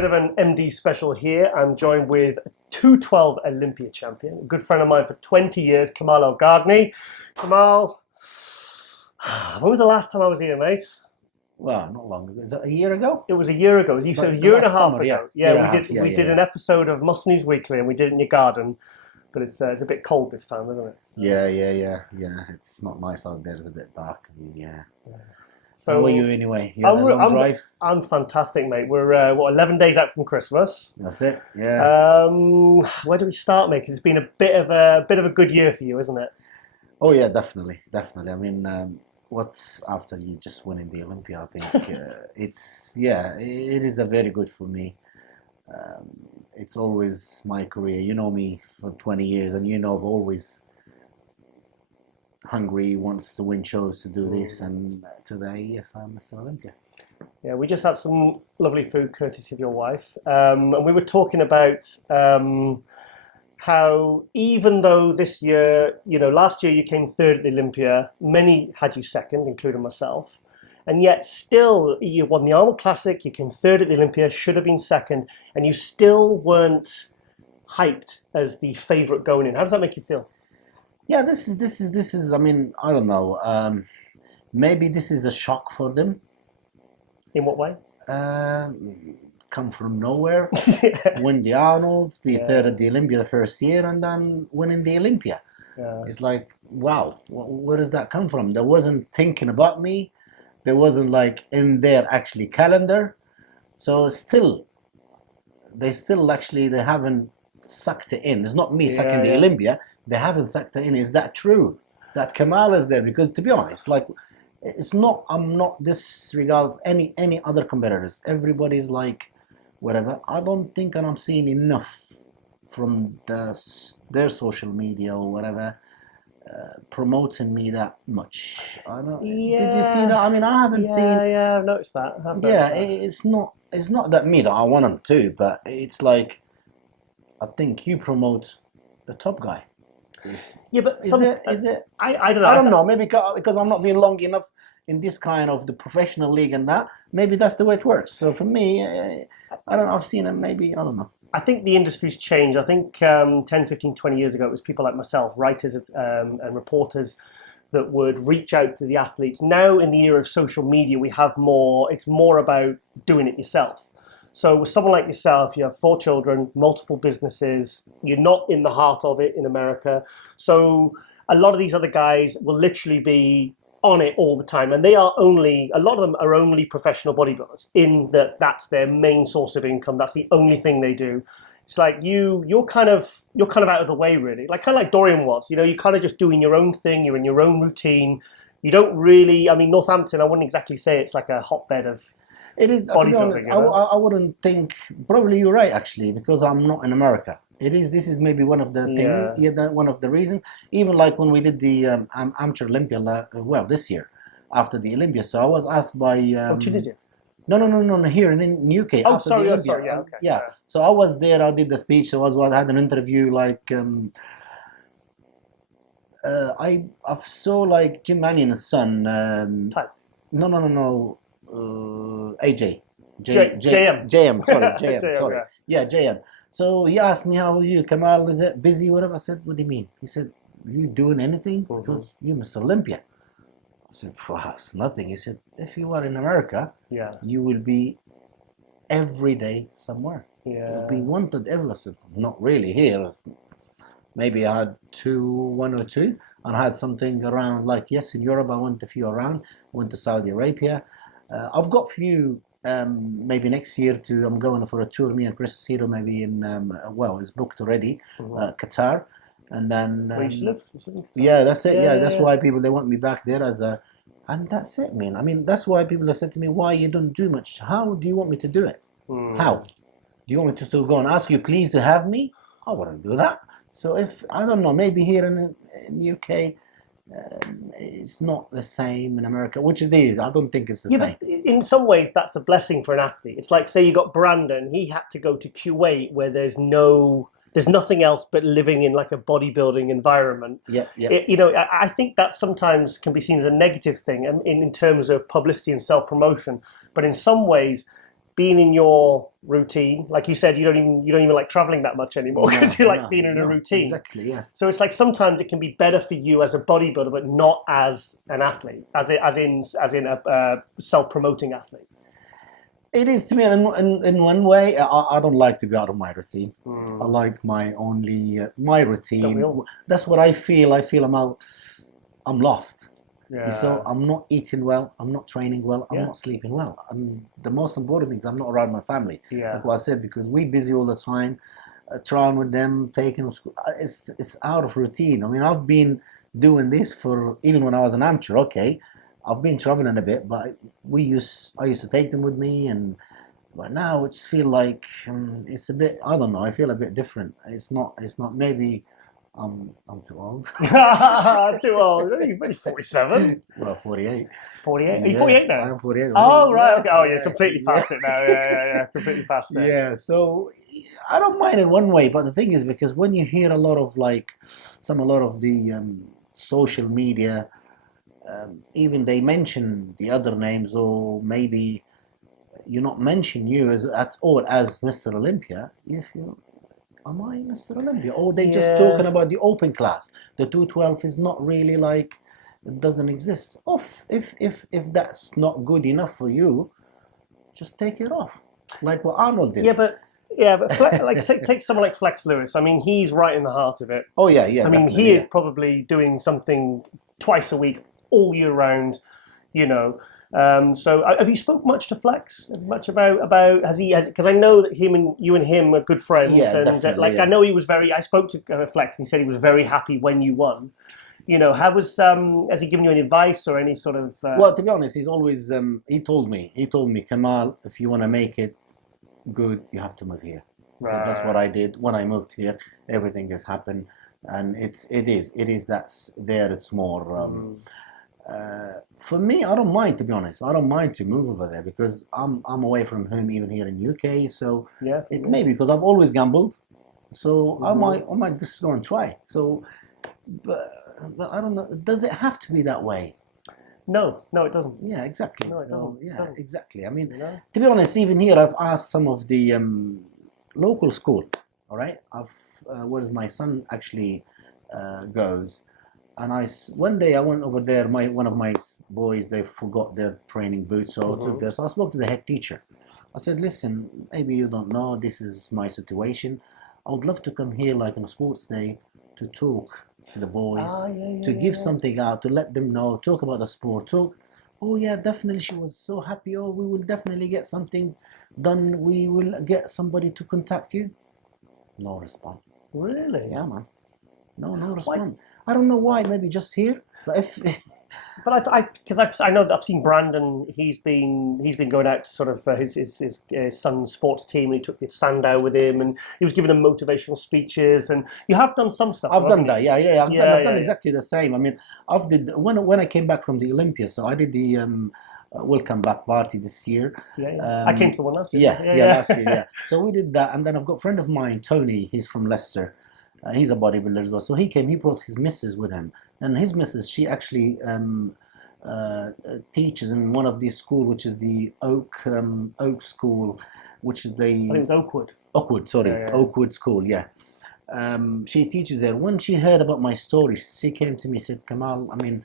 bit of an MD special here. I'm joined with 212 Olympia champion, a good friend of mine for 20 years, Kamal Elgargni. Kamal, when was the last time I was here, mate? Well, not long ago. Is it a year ago? It was a year ago. You said a year and a half ago. Yeah, we did an episode of Muscle News Weekly, and we did it in your garden. But it's a bit cold this time, isn't it? So. Yeah. It's not nice out there. It's a bit dark. Yeah. So, how are you anyway? You had a long drive? I'm fantastic, mate. We're 11 days out from Christmas. That's it. Yeah. Where do we start, mate? 'Cause it's been a bit of a good year for you, isn't it? Oh yeah, definitely. I mean, what's after you just winning the Olympia? I think it is a very good for me. It's always my career. You know me for 20 years, and you know I've always hungry, wants to win shows to do this, and today, yes, I'm Mr. Olympia. Yeah, we just had some lovely food courtesy of your wife, and we were talking about how even though this year, last year you came third at the Olympia, many had you second, including myself, and yet still you won the Arnold Classic, you came third at the Olympia, should have been second, and you still weren't hyped as the favourite going in. How does that make you feel? Yeah, this is. I mean, I don't know. Maybe this is a shock for them. In what way? Come from nowhere, win the Arnold, be third at the Olympia the first year, and then winning the Olympia. Yeah. It's like, wow, where does that come from? They wasn't thinking about me. There wasn't like in their actually calendar. So they haven't sucked it in. It's not me sucking the Olympia. They haven't sucked it in. Is that true? That Kamal is there? Because to be honest, like, it's not. I'm not disregard any other competitors. Everybody's like, whatever. I don't think I'm seeing enough from their social media or whatever promoting me that much. I don't. Yeah. Did you see that? I mean, I haven't seen. Yeah, I've noticed that. It's not. It's not that me that I want them to, but it's like, I think you promote the top guy. Yeah, but is it? I don't know. I don't know. Maybe because I'm not being long enough in this kind of the professional league and that. Maybe that's the way it works. So for me, I don't know. I've seen it. Maybe I don't know. I think the industry's changed. I think 10, 15, 20 years ago, it was people like myself, writers and reporters, that would reach out to the athletes. Now, in the era of social media, we have more. It's more about doing it yourself. So with someone like yourself, you have 4 children, multiple businesses, you're not in the heart of it in America. So a lot of these other guys will literally be on it all the time. And a lot of them are only professional bodybuilders in that that's their main source of income. That's the only thing they do. It's like you're kind of out of the way, really. Like kind of like Dorian was, you're kind of just doing your own thing. You're in your own routine. You don't really, I mean, Northampton, I wouldn't exactly say it's like a hotbed of. It is, to be honest, I wouldn't think, probably you're right actually, because I'm not in America. This is maybe one of the things, one of the reasons. Even like when we did the amateur Olympia, this year, after the Olympia. So I was asked by... Tunisia? No, here in UK. Oh, sorry, yeah, okay. Yeah, so I was there, I did the speech, I had an interview, like... I saw like Jim Mannion's son... No. AJ. JM. Sorry, JM. Sorry. Yeah, JM. So he asked me, how are you, Kamal? Is it busy? Whatever. I said, what do you mean? He said, are you doing anything? Because you're Mr. Olympia. I said, wow, it's nothing. He said, if you are in America, you will be every day somewhere. Yeah. You'll be wanted everywhere. I said, not really here. Maybe I had 1 or 2. And I had something around, like, yes, in Europe, I went a few around. Went to Saudi Arabia. I've got few, maybe next year I'm going for a tour, me and Chris Ciro, maybe in, it's booked already, Qatar. And then... Where you live? Yeah, that's it. Yeah, that's why people, they want me back there and that's it, man. I mean, that's why people have said to me, why you don't do much? How do you want me to do it? How? Do you want me to still go and ask you, please, to have me? I wouldn't do that. So I don't know, maybe here in UK, it's not the same in America, which it is. I don't think it's the same. But in some ways, that's a blessing for an athlete. It's like, say you got Brandon, he had to go to Kuwait where there's nothing else but living in like a bodybuilding environment. Yeah. I think that sometimes can be seen as a negative thing in terms of publicity and self-promotion. But in some ways, been in your routine. Like you said, you don't even like traveling that much anymore because you like being in a routine. Exactly, yeah. So it's like sometimes it can be better for you as a bodybuilder, but not as an athlete, as in a self-promoting athlete. It is to me in one way. I don't like to be out of my routine. I like my routine. That's what I feel. I feel I'm lost. Yeah. So I'm not eating well. I'm not training well. I'm not sleeping well. And the most important thing is I'm not around my family. Yeah. Like what I said, because we're busy all the time, trying with them, taking them to school. It's out of routine. I mean, I've been doing this for even when I was an amateur. Okay, I've been traveling a bit, but I used to take them with me, but now it's feel like it's a bit. I don't know. I feel a bit different. It's not. Maybe I'm too old. Too old. You're only 47. Well, 48. 48. Are you 48 now? I'm 48. Oh, right. Okay. Oh, you're completely past it now. Yeah. Completely past it. Yeah. So I don't mind in one way, but the thing is, because when you hear a lot of the social media, even they mention the other names, or maybe you not mention you at all as Mr. Olympia, you feel, am I Mr. Olympia? Or they just talking about the open class. The 212 is not really like, it doesn't exist. If that's not good enough for you, just take it off, like what Arnold did. But take someone like Flex Lewis. I mean, he's right in the heart of it. Oh yeah. I mean, he is probably doing something twice a week, all year round. So have you spoke much to Flex? Much about because I know that you and him are good friends. Yeah, and definitely. I know he was I spoke to Flex and he said he was very happy when you won. How has he given you any advice or any sort of? Well, to be honest, he's always he told me, Kamal, if you want to make it good, you have to move here. Right. So that's what I did when I moved here. Everything has happened, and it is that's there. It's more. For me, I don't mind, to be honest. I don't mind to move over there because I'm away from home even here in UK. So it may be because I've always gambled. So I might just go and try. So, but I don't know. Does it have to be that way? No, it doesn't. Yeah, exactly. No, it doesn't. Yeah, exactly. I mean, to be honest, even here, I've asked some of the local school. All right, where my son actually goes. And one day I went over there. One of my boys, they forgot their training boots, so I took there. So I spoke to the head teacher. I said, "Listen, maybe you don't know. This is my situation. I would love to come here, like on a sports day, to talk to the boys, to give something out, to let them know, talk about the sport. Oh yeah, definitely." She was so happy. Oh, we will definitely get something done. We will get somebody to contact you. No response. Really? Yeah, man. No response. I don't know why. Maybe just here. But I know that I've seen Brandon. He's been going out to sort of his son's sports team. And he took the Sandow with him, and he was giving them motivational speeches. And you have done some stuff. I've done that. Yeah. I've done exactly the same. I mean, I've did when I came back from the Olympia. So I did the welcome back party this year. I came to the one last year. Last year. Yeah. So we did that, and then I've got a friend of mine, Tony. He's from Leicester. He's a bodybuilder as well. So he came. He brought his missus with him, and his missus, she actually teaches in one of these schools, which is the Oak School, which is the. I think it's Oakwood. Oakwood, sorry, Oakwood School. Yeah. She teaches there. When she heard about my story, she came to me and said, "Kamal, I mean,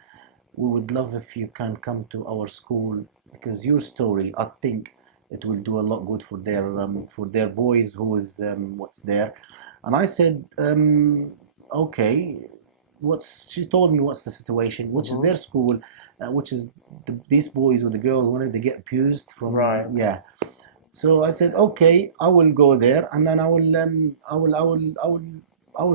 we would love if you can come to our school because your story, I think, it will do a lot good for their boys who is what's there." And I said, okay, she told me what's the situation, which is their school, which is these boys or the girls wanted to get abused from. Right. Yeah. So I said, okay, I will go there, and then I will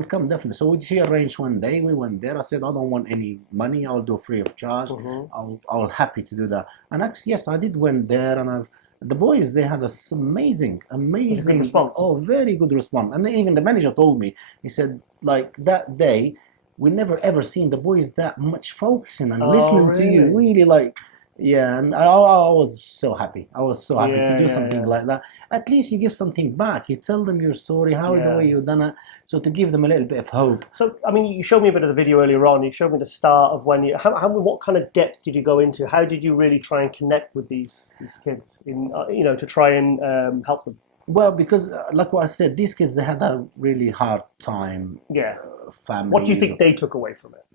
come definitely. So she arranged one day. We went there. I said, I don't want any money. I'll do free of charge. I'll happy to do that. And actually, yes, I did went there, and the boys, they had this amazing response. Oh, very good response. And even the manager told me, he said, like that day, we never ever seen the boys that much focusing and listening to you. Really, like Yeah, and I was so happy. I was so happy to Yeah, do yeah, something yeah. like that. At least you give something back. You tell them your story, how the Yeah. way you've done it. So to give them a little bit of hope. So, I mean, you showed me a bit of the video earlier on. You showed me the start of when you. What kind of depth did you go into? How did you really try and connect with these kids in, to try and help them? Well, because like what I said, these kids they had a really hard time. Yeah. What do you Families, think they took away from it?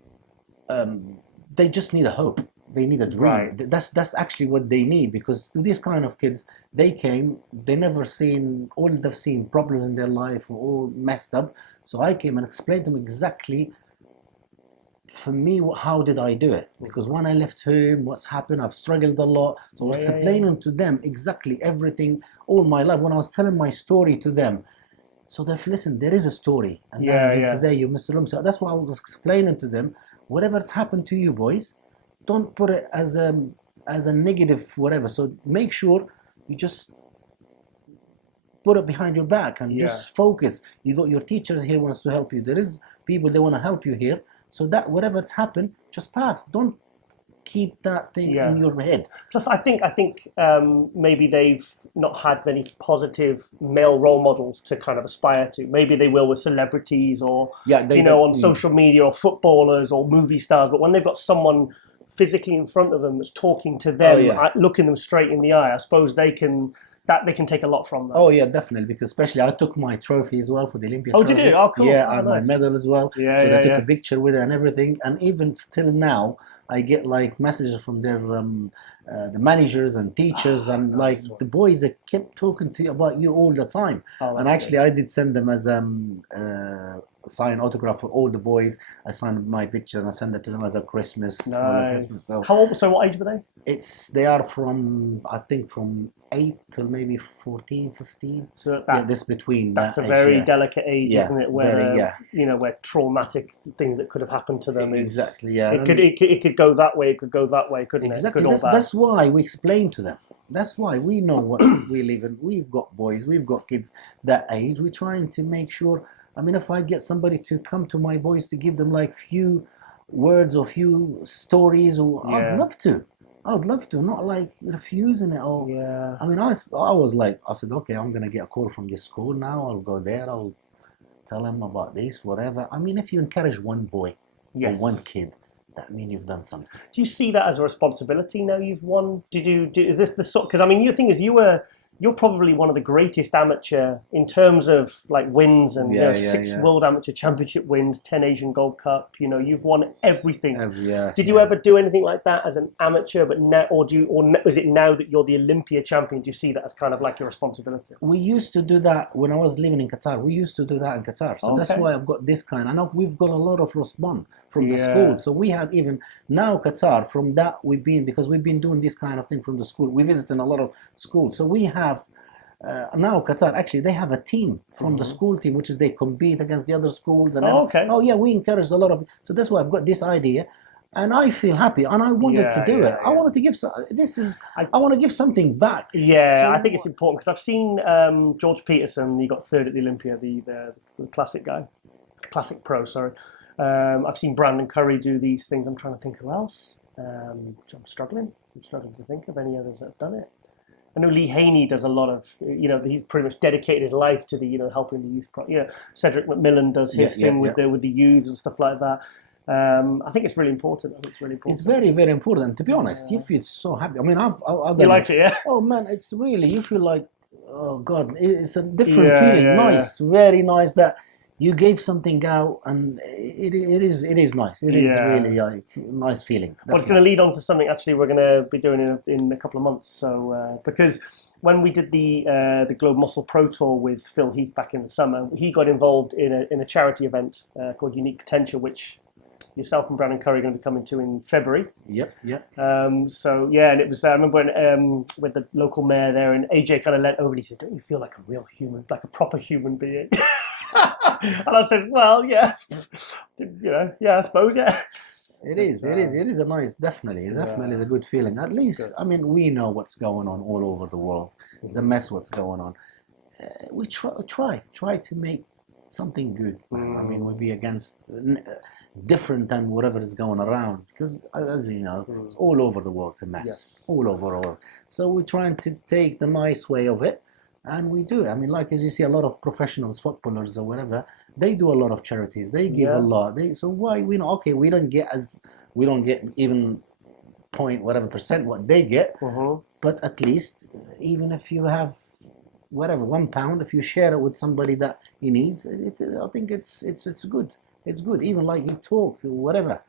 they just need a hope. They need a dream. Right. That's actually what they need because to these kind of kids, they came, they never seen, all they've seen problems in their life, all messed up. So I came and explained to them exactly for me how did I do it because when I left home, what's happened, I've struggled a lot. So I was Yeah, yeah, yeah. explaining to them exactly everything all my life when I was telling my story to them. So they've listened, there is a story, and Yeah, then yeah. today you miss them. So that's why I was explaining to them, whatever's happened to you boys, don't put it as a negative whatever. So make sure you just put it behind your back and Yeah. just focus. You got your teachers here wants to help you. There is people they want to help you here. So that whatever's happened, just pass. Don't keep that thing Yeah. in your head. Plus, I think maybe they've not had many positive male role models to kind of aspire to. Maybe they will with celebrities or Yeah, on social media or footballers or movie stars. But when they've got someone physically in front of them that's talking to them, yeah. looking them straight in the eye, I suppose they can take a lot from that. Oh yeah, definitely. Because especially I took my trophy as well for the Olympia. Oh, trophy. did you? Oh, cool. Yeah, Oh, and my nice. medal as well. Yeah, So they yeah, took yeah. a picture with it and everything. And even till now, I get like messages from their the managers and teachers and like nice one. the boys that kept talking to you about you all the time. Oh, And that's actually, I did send them as signed autograph for all the boys. I signed my picture and I sent it to them as a Christmas. nice. So How old? So, what age were they? they are from I think from 8 till maybe 14, 15. So Yeah, this between that's that a age, very yeah. delicate age, Yeah, isn't it? Where very, yeah. where traumatic things that could have happened to them is Exactly, yeah. It could go that way. It could go that way, couldn't it? Exactly. Good or bad. That's why we explain to them. That's why we know what we live in. We've got boys, we've got kids that age. We're trying to make sure. I mean, if I get somebody to come to my boys to give them like few words or few stories, or Yeah. I'd love to. I would love to, not like refusing it. Or Yeah. I mean, I was like, I said, okay, I'm gonna get a call from this school now. I'll go there. I'll tell them about this, whatever. I mean, if you encourage one boy Yes. or one kid, that means you've done something. Do you see that as a responsibility now you've won? Is this the sort? Because I mean, the thing is, you're probably one of the greatest amateur in terms of like wins and six World Amateur Championship wins, 10 Asian Gold Cup. You've won everything. Did you ever do anything like that as an amateur? But now, or is it now that you're the Olympia champion? Do you see that as kind of like your responsibility? We used to do that when I was living in Qatar. We used to do that in Qatar. So that's why I've got this kind. And we've got a lot of response from the school. So we had even now Qatar, from that we've been doing this kind of thing from the school. We visited a lot of schools. So we have now Qatar, actually they have a team from the school team, which is they compete against the other schools. And we encourage a lot of, so that's why I've got this idea. And I feel happy, and I wanted to do it. I wanted to give I want to give something back. Yeah, so, I think it's important because I've seen George Peterson. He got third at the Olympia, the classic guy, classic pro. Sorry, I've seen Brandon Curry do these things. I'm trying to think who else. I'm struggling to think of any others that have done it. I know Lee Haney does a lot of, he's pretty much dedicated his life to the, helping the youth. Cedric McMillan does his thing with the youths and stuff like that. I think it's really important. It's very, very important. To be honest, you feel so happy. I mean, I've you like it, yeah? Oh man, it's really, you feel like, oh God, it's a different feeling. Nice, very nice that you gave something out, and it is nice. It is really a nice feeling. Well, it's going to lead on to something actually we're going to be doing in a couple of months. So because when we did the Globe Muscle Pro Tour with Phil Heath back in the summer, he got involved in a charity event called Unique Potential, which yourself and Brandon Curry are going to be coming to in February. Yep. So yeah, and it was I remember when with the local mayor there, and AJ kind of leant over and he said, "Don't you feel like a real human, like a proper human being?" And I said, "Well, yes, I suppose, yeah." It is a nice, definitely is a good feeling. At least, I mean, we know what's going on all over the world, the mess what's going on. We try to make something good. I mean, we'll be against. different than whatever is going around, because as we know, it's all over the world. It's a mess, all over. So we're trying to take the nice way of it, and we do. I mean, like as you see, a lot of professionals, footballers or whatever, they do a lot of charities. They give a lot. So why we know? Okay, we don't get even point whatever percent what they get, but at least even if you have whatever £1, if you share it with somebody that he needs, I think it's good. It's good. Even like you talk or whatever,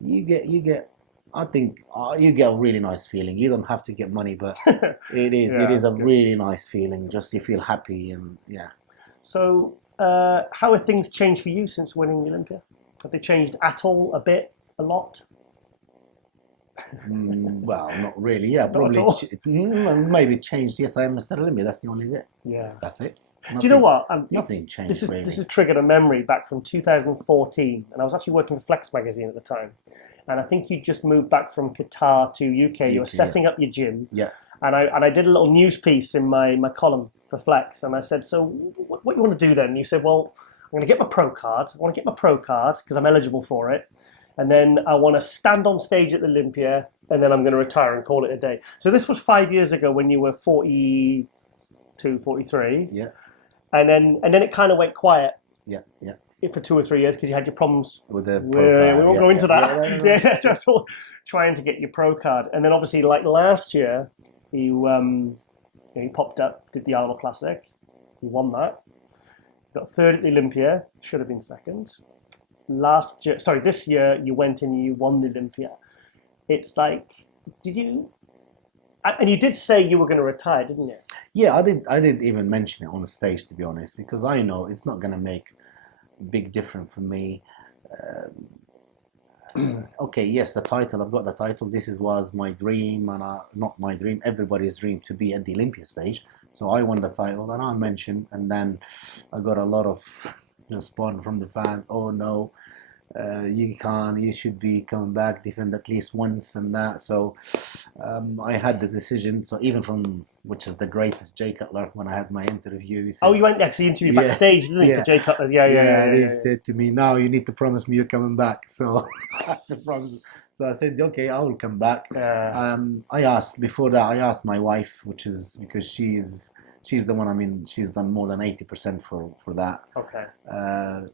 you get. I think you get a really nice feeling. You don't have to get money, but it is a really nice feeling. Just you feel happy and yeah. So how have things changed for you since winning the Olympia? Have they changed at all? A bit? A lot? Well, not really. Yeah, probably. Maybe changed. Yes, I am Mr. Olympia. That's the only bit. Yeah. That's it. Nothing, do you know what? Nothing changed. This has triggered a memory back from 2014, and I was actually working for Flex magazine at the time. And I think you just moved back from Qatar to UK. You were setting up your gym. Yeah. And I did a little news piece in my column for Flex, and I said, so what you want to do then? And you said, well, I'm going to get my pro card. I want to get my pro card because I'm eligible for it. And then I want to stand on stage at the Olympia, and then I'm going to retire and call it a day. So this was 5 years ago when you were 42, 43. Yeah. And then it kind of went quiet. Yeah. For 2 or 3 years because you had your problems with the pro card. We won't go into that. Just trying to get your pro card, and then obviously like last year, you popped up, did the Arnold Classic, you won that, got third at the Olympia, should have been second. This year you went and you won the Olympia. It's like, and you did say you were going to retire, didn't you? Yeah, I did even mention it on the stage, to be honest, because I know it's not going to make big difference for me. Okay, yes, the title, I've got the title. This was my dream, and not my dream, everybody's dream to be at the Olympia stage. So I won the title, and I mentioned, and then I got a lot of response from the fans. Oh no, you should be coming back, defend at least once, and that. So I had the decision. So even from, which is the greatest, Jay Cutler, when I had my interview, he said, you went actually interview backstage, didn't you, for Jay Cutler? Yeah. He said to me, now you need to promise me you're coming back. So I had to promise. So I said, okay, I will come back. I asked my wife, which is because she's the one. I mean, she's done more than 80% for that. Okay.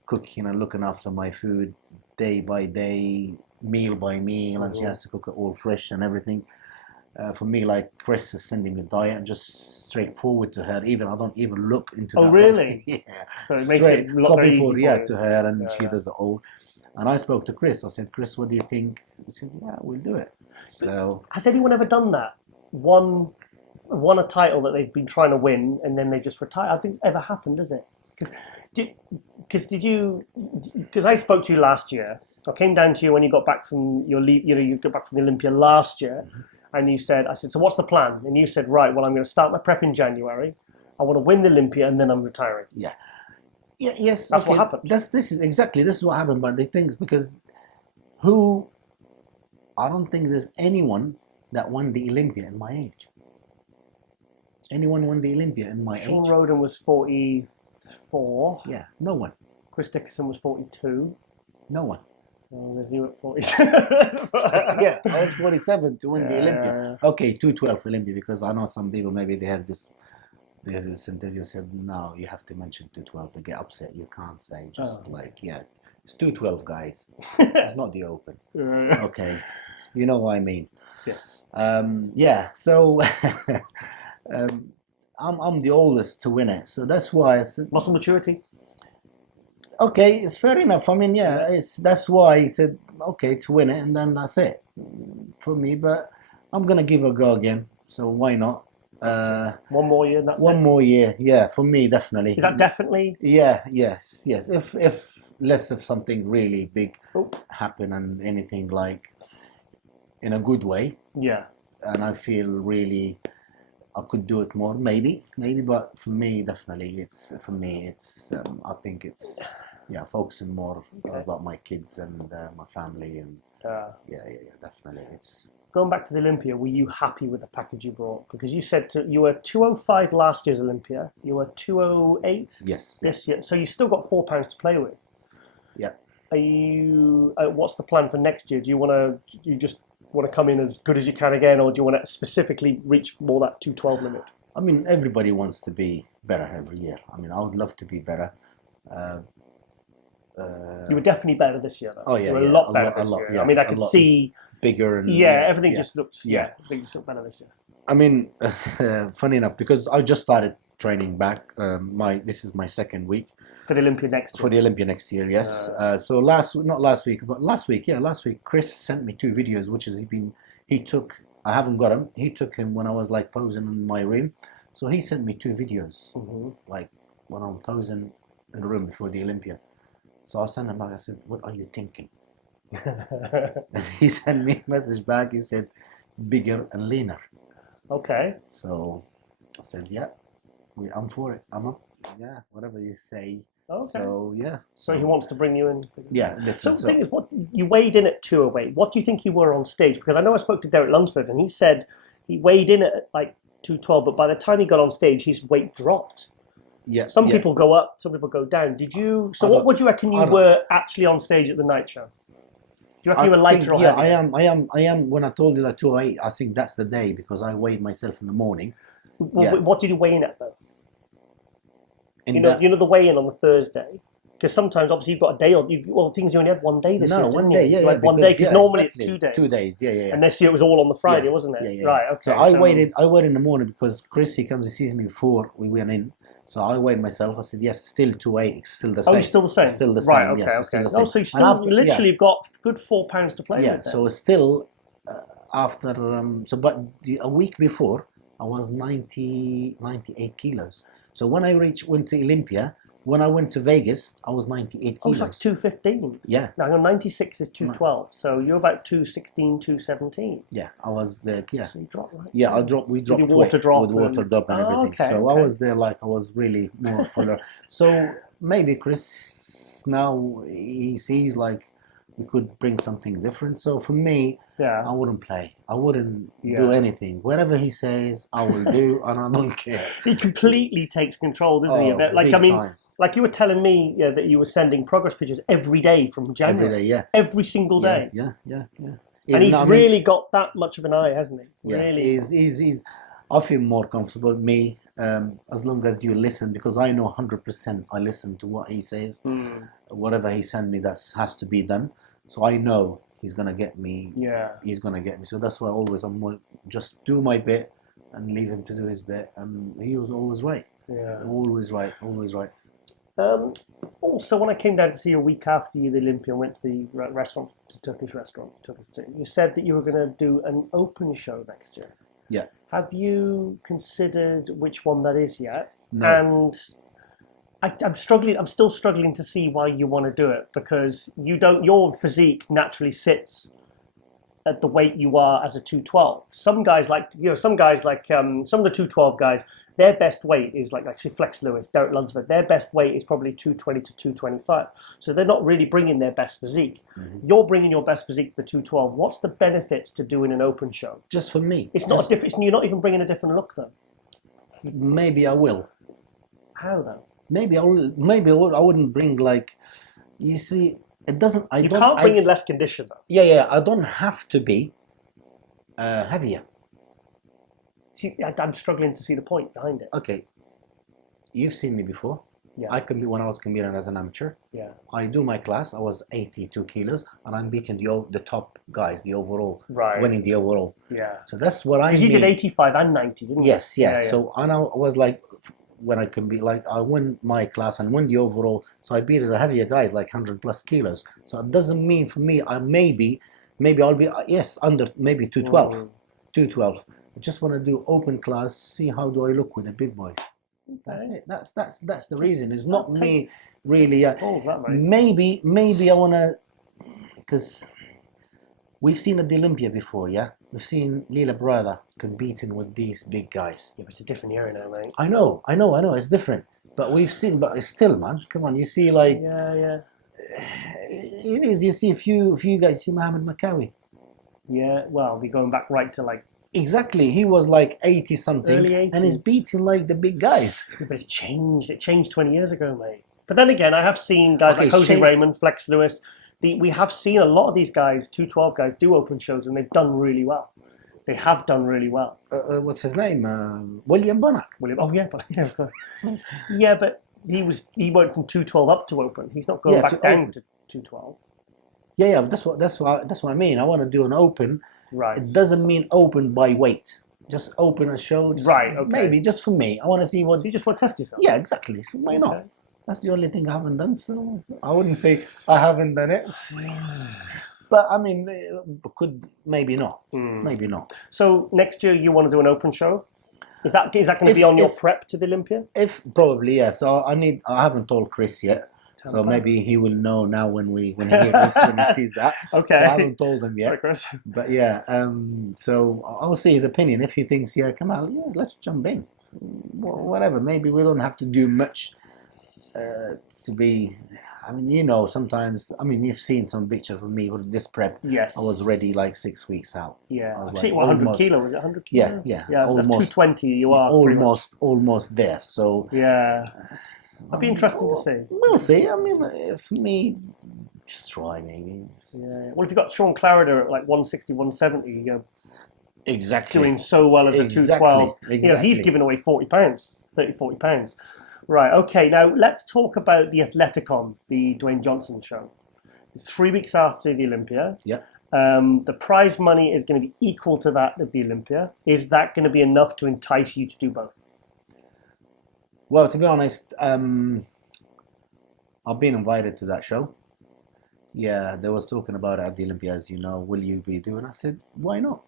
Cooking and looking after my food day by day, meal by meal, and she has to cook it all fresh and everything. For me, like Chris is sending me diet and just straightforward to her. I don't even look into that. Oh, really? Yeah. So it makes it look very easy to her, and she does it all. And I spoke to Chris. I said, Chris, what do you think? He said, yeah, we'll do it. So has anyone ever done that? Won a title that they've been trying to win, and then they just retire? I think it's ever happened, has it? Because I spoke to you last year. I came down to you when you got back from your leave. You got back from the Olympia last year, and I said, so what's the plan? And you said, right, well, I'm going to start my prep in January. I want to win the Olympia, and then I'm retiring. Yeah. Yeah. Yes. That's what happened. This is what happened. But the things, because I don't think there's anyone that won the Olympia in my age. Anyone won the Olympia in my age? Sean Roden was 44. Yeah, no one. Chris Dickerson was 42. No one. So there's you at 42. Yeah, I was 47 to win the Olympia. Okay, 212 Olympia, because I know some people, maybe they have this interview, said, no, you have to mention 212 to get upset. You can't say just it's 212, guys. It's not the Open. Okay, you know what I mean. Yes. So I'm the oldest to win it, so that's why I said, muscle maturity. Okay, it's fair enough. I mean, that's why I said, okay, to win it, and then that's it for me. But I'm gonna give it a go again, so why not? One more year, and that's one more year, yeah, for me, definitely. Is that definitely? Yeah, yes. If something really big happen and anything like in a good way, yeah, and I feel really I could do it more, maybe, but for me, definitely, I think it's focusing more about my kids and my family, and definitely, it's. Going back to the Olympia, were you happy with the package you brought? Because you said you were 205 last year's Olympia, you were 208 this year, so you still got £4 to play with. Yeah. are you? What's the plan for next year? Do you just want to come in as good as you can again, or do you want to specifically reach more that 212 limit? I mean, everybody wants to be better every year. I mean, I would love to be better. You were definitely better this year, though. Oh yeah, you were yeah, a lot better this year. yeah, I mean, I could see bigger and everything just looked things looked better this year. I mean, funny enough, because I just started training back. This is my second week for the Olympia next year. For the Olympia next year, yes. So last week, Chris sent me 2 videos, which is he took. I haven't got them. He took him when I was like posing in my room. So he sent me 2 videos, like when I'm posing in the room before the Olympia. So I sent him back. I said, "What are you thinking?" And he sent me a message back. He said, "Bigger and leaner." Okay. So I said, "Yeah, I'm for it. I'm up. Yeah, whatever you say." Okay. So yeah. So he wants to bring you in. Yeah. So the thing is, what you weighed in at 208. What do you think you were on stage? Because I know I spoke to Derek Lunsford, and he said he weighed in at like 212, but by the time he got on stage, his weight dropped. Yeah. Some people go up, some people go down. Did you? So what would you reckon you were actually on stage at the night show? Do you reckon you were lighter or heavier? I am. When I told you that 208, I think that's the day because I weighed myself in the morning. What did you weigh in at though? You know the weigh-in on the Thursday, because sometimes obviously you've got a day on. Things you only had one day this year. No, one day. You had one day because normally it's 2 days. 2 days. Yeah. And this year it was all on the Friday, wasn't it? Yeah. Right. Okay. So I waited. I waited in the morning because Chris he comes and sees me before we went in. So I weighed myself. I said, yes, still 208. It's still the same. Oh, it's still the same. It's still the same. Right. Okay. Yes, Okay. still So you literally have got good 4 pounds to play with. Yeah. So still after but a week before I was 98 kilos. So when I went to Olympia. When I went to Vegas, I was 98 kilos. Oh, it's like 215. Yeah. Now, 96 is 212. So you're about 216, 217. Yeah, I was there. Yeah. So you dropped, right? Yeah, we dropped water drop with water drop and everything. Okay, so I was there like I was really more fuller. So maybe Chris now he sees like we could bring something different. So for me, I wouldn't play. I wouldn't do anything. Whatever he says, I will do, and I don't care. He completely takes control, doesn't he? Like time. Like you were telling me that you were sending progress pictures every day from January. Every day, yeah. Every single day. Yeah. And he's really got that much of an eye, hasn't he? Yeah, really. He's. I feel more comfortable me as long as you listen because I know 100%. I listen to what he says. Whatever he sends me, that has to be done. So I know he's gonna get me. Yeah. He's gonna get me. So that's why I'm just do my bit and leave him to do his bit. And he was always right. Yeah. Always right. Also, when I came down to see you a week after the Olympia, went to the Turkish restaurant, took us to. You said that you were going to do an open show next year. Yeah. Have you considered which one that is yet? No. And I'm struggling. I'm still struggling to see why you want to do it because your physique naturally sits at the weight you are as a 212. Some guys like some of the 212 guys. Their best weight is like Flex Lewis, Derek Lunsford. Their best weight is probably 220 to 225. So they're not really bringing their best physique. You're bringing your best physique to the 212. What's the benefits to doing an open show? Just for me. It's not a different. You're not even bringing a different look though. Maybe I will. How though? Maybe I will. Maybe I wouldn't bring like. You see, it doesn't. You can't bring in less condition though. Yeah. I don't have to be heavier. See, I'm struggling to see the point behind it. Okay, you've seen me before. Yeah. I can be when I was competing as an amateur. Yeah. I do my class. I was 82 kilos, and I'm beating the top guys, the overall, winning the overall. Yeah. So that's what I. Because you did 85 and 90, didn't you? Yes. Yeah. So I was like, when I can be like, I win my class and win the overall. So I beat the heavier guys, like 100+ kilos. So it doesn't mean for me. I maybe I'll be under maybe 212, 212. I just want to do open class, see how do I look with the big boy. That's it. That's the reason. It's not me really. Maybe I want to, because we've seen at the Olympia before, yeah? We've seen Lila Brother competing with these big guys. Yeah, but it's a different era now, mate. I know, it's different. But we've seen, but it's still, man, come on, you see like... Yeah. It is, you see a few guys, see Mohammed Makawi. Yeah, well, they're going back right to like... Exactly, he was like 80 something, early 80s. And he's beating like the big guys. Yeah, but it's changed. It changed 20 years ago, mate. But then again, I have seen guys like Jose Raymond, Flex Lewis, we have seen a lot of these guys, 212 guys, do open shows, and they've done really well. They have done really well. What's his name? William Bonac. Oh yeah, but yeah, but he went from 212 up to open. He's not going back down to 212. Yeah, but that's what I mean. I want to do an open. Right. It doesn't mean open by weight. Just open a show. Right. Okay. Maybe just for me. I want to see what. So you just want to test yourself. Yeah, exactly. So why not? Okay. That's the only thing I haven't done. So I wouldn't say I haven't done it. But I mean, could maybe not. Maybe not. So next year you want to do an open show? Is that going to be on your prep to the Olympia? If probably, yeah. So I haven't told Chris yet. So maybe he will know now when he hears this, when he sees that. Okay. So I haven't told him yet. Sorry, Chris. But yeah, so I'll see his opinion. If he thinks, yeah, Kamal, yeah, let's jump in. Whatever. Maybe we don't have to do much to be. I mean, you know, sometimes. I mean, you've seen some pictures of me with this prep. Yes. I was ready like 6 weeks out. Yeah. I was I've like seen 100 kilo. Was it 100 kilo? Yeah. Yeah. Almost, that's 220. You are almost there. So yeah. That'd be interesting to see. We'll see. I mean, for me, just try maybe. Yeah. Well, if you've got Sean Clarida at like 160, 170, you're exactly doing so well as a 212. Exactly. You know, he's giving away 40 pounds, 30, 40 pounds. Right. Okay. Now let's talk about the Athleticcon, the Dwayne Johnson show. It's 3 weeks after the Olympia. Yeah. The prize money is going to be equal to that of the Olympia. Is that going to be enough to entice you to do both? Well, to be honest, I've been invited to that show. Yeah, they was talking about it at the Olympia, as you know. Will you be doing? I said, why not?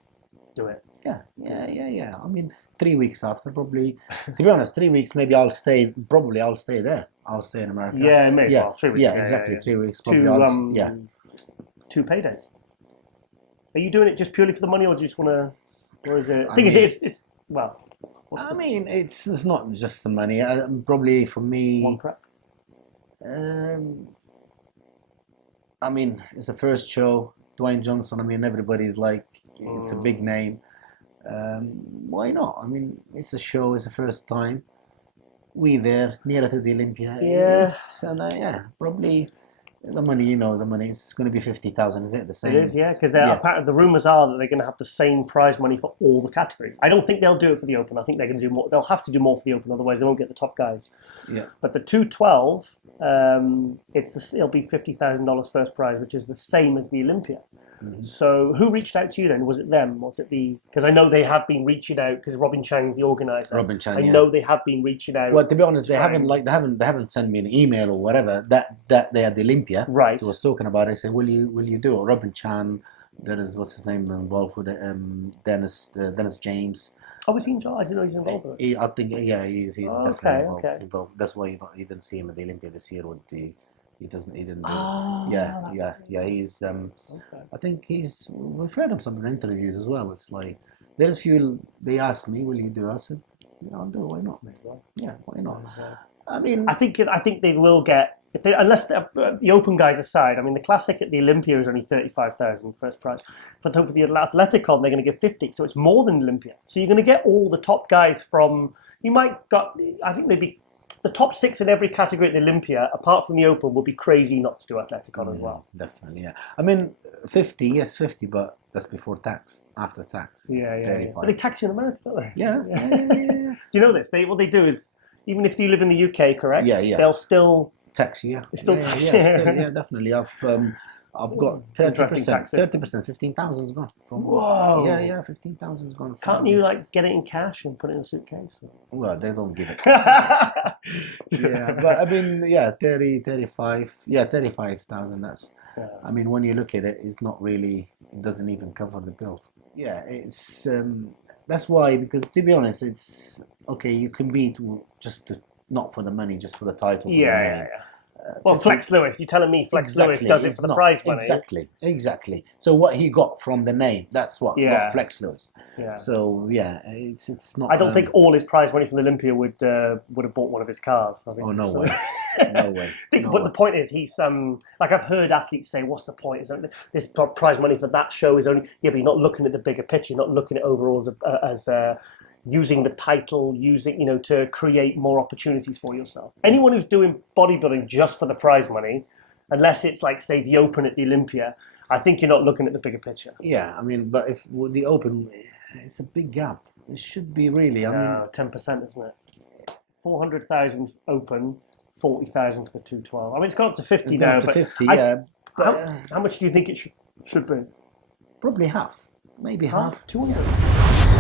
Do it. Yeah. I mean, 3 weeks after, probably. To be honest, 3 weeks. Maybe I'll stay. Probably I'll stay there. I'll stay in America. Yeah, may as well. 3 weeks. Yeah, exactly. 3 weeks. Probably 2 paydays. Are you doing it just purely for the money, or do you just want to? Or is it? It's well. I mean, it's not just the money. Probably for me. One prep. I mean, it's the first show. Dwayne Johnson. I mean, everybody's like, it's a big name. Why not? I mean, it's a show. It's the first time. We there nearer to the Olympia. Yes, and probably. The money, you know, it's going to be 50,000. Is it the same? It is, yeah, because the rumours are that they're going to have the same prize money for all the categories. I don't think they'll do it for the Open. I think they're going to do more. They'll have to do more for the Open, otherwise they won't get the top guys. Yeah. But the 212, it'll be $50,000 first prize, which is the same as the Olympia. Mm-hmm. So who reached out to you then? Was it them? Was it because I know they have been reaching out because Robin Chang's the organizer. Robin Chang. I know they have been reaching out. Well, to be honest, they haven't sent me an email or whatever that they are the Olympia. Right. So I was talking about it. I said, will you do it? Robin Chan. There is what's his name involved with it. Dennis James. Oh, is he involved? I didn't know he's involved with it. I think he's definitely involved. That's why you didn't see him at the Olympia this year with the. He didn't. He's. I think we've heard him some interviews as well. It's like there's a few. They asked me, "Will you do?" I said, "Yeah, I'll do it. Why not?" Yeah, why not? I mean, I think they will get unless the Open guys aside. I mean, the Classic at the Olympia is only 35,000 first prize. For the Athleticcon, they're going to give 50, so it's more than Olympia. So you're going to get all the top guys from. I think they'd be. The top 6 in every category at the Olympia, apart from the Open, would be crazy not to do Athleticcon as well. Definitely, yeah. I mean, 50, but that's before tax. After tax, yeah. But they tax you in America, don't they? Yeah. Do you know this? What they do is, even if you live in the UK, correct? Yeah. They'll still tax you. Yeah. They still tax you. Yeah, definitely. I've got 30%, 15,000's gone. Whoa! Yeah, 15,000's gone. Can't you get it in cash and put it in a suitcase? Well, they don't give it. Yeah, but I mean, 35. Yeah, 35,000. That's. Yeah. I mean, when you look at it, it's not really. It doesn't even cover the bills. Yeah, it's. That's why, because to be honest, it's okay. You compete not for the money, just for the title. Yeah. Well, Flex Lewis, you're telling me Flex Lewis does it for the prize money? Exactly. So what he got from the name, that's what got Flex Lewis. Yeah. So it's not. I don't think all his prize money from the Olympia would have bought one of his cars. I think no way. No way. But the point is, he's like I've heard athletes say, "What's the point? Is this prize money for that show is only but you're not looking at the bigger picture. You're not looking at overall as using the title, to create more opportunities for yourself. Anyone who's doing bodybuilding just for the prize money, unless it's like, say, the Open at the Olympia, I think you're not looking at the bigger picture. Yeah, I mean, but if with the Open, it's a big gap. It should be really. I mean, 10%, isn't it? 400,000 Open, 40,000 for the 212. I mean, it's gone up to 50 now. to 50, yeah. How much do you think it should be? Probably half, maybe half. 200.